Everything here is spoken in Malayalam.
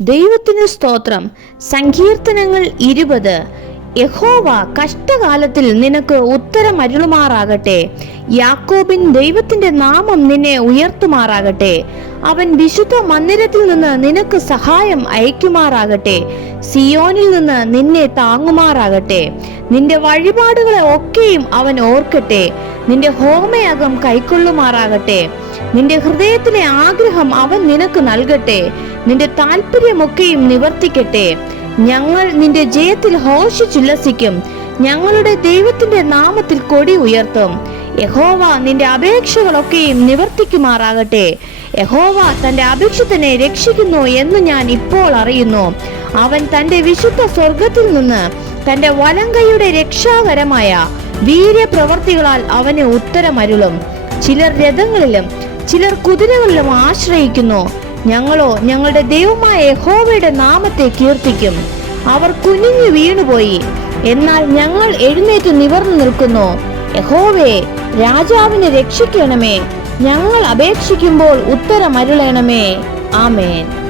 ദൈവത്തിന് സ്തോത്രം. സങ്കീർത്തനങ്ങൾ 20. യഹോവ കഷ്ടകാലത്തിൽ നിനക്ക് ഉത്തരമരുളുമാറാകട്ടെ. യാക്കോബിൻ ദൈവത്തിന്റെ നാമം നിന്നെ ഉയർത്തുമാറാകട്ടെ. അവൻ വിശുദ്ധ മന്ദിരത്തിൽ നിന്ന് നിനക്ക് സഹായം അയക്കുമാറാകട്ടെ. സിയോനിൽ നിന്ന് നിന്നെ താങ്ങുമാറാകട്ടെ. നിന്റെ വഴിപാടുകളെ ഒക്കെയും അവൻ ഓർക്കട്ടെ. നിന്റെ ഹോമയാഗം കൈക്കൊള്ളുമാറാകട്ടെ. നിന്റെ ഹൃദയത്തിലെ ആഗ്രഹം അവൻ നിനക്ക് നൽകട്ടെ. നിന്റെ താല്പര്യമൊക്കെയും നിവർത്തിക്കട്ടെ. ഞങ്ങൾ നിന്റെ ജയത്തിൽ ഘോഷിച്ചുല്ലസിക്കും. ഞങ്ങളുടെ ദൈവത്തിന്റെ നാമത്തിൽ കൊടി ഉയർത്തും. യഹോവ നിന്റെ അപേക്ഷകളൊക്കെയും നിവർത്തിക്കുമാറാകട്ടെ. യഹോവ തന്റെ അഭിഷിക്തനെ രക്ഷിക്കുന്നു എന്ന് ഞാൻ ഇപ്പോൾ അറിയുന്നു. അവൻ തന്റെ വിശുദ്ധ സ്വർഗത്തിൽ നിന്ന് തന്റെ വലങ്കൈയുടെ രക്ഷാകരമായ വീര്യപ്രവർത്തികളാൽ അവന് ഉത്തരമരുളും. ചിലർ രഥങ്ങളിലും ചിലർ കുതിരകളിലും ആശ്രയിക്കുന്നു. ഞങ്ങളോ ഞങ്ങളുടെ ദൈവമായ യഹോവയുടെ നാമത്തെ കീർത്തിക്കും. അവർ കുനിഞ്ഞു വീണുപോയി, എന്നാൽ ഞങ്ങൾ എഴുന്നേറ്റ് നിവർന്നു നിൽക്കുന്നു. യഹോവേ, രാജാവിനെ രക്ഷിക്കണമേ. ഞങ്ങൾ അപേക്ഷിക്കുമ്പോൾ ഉത്തരമരുളണമേ. ആമേൻ.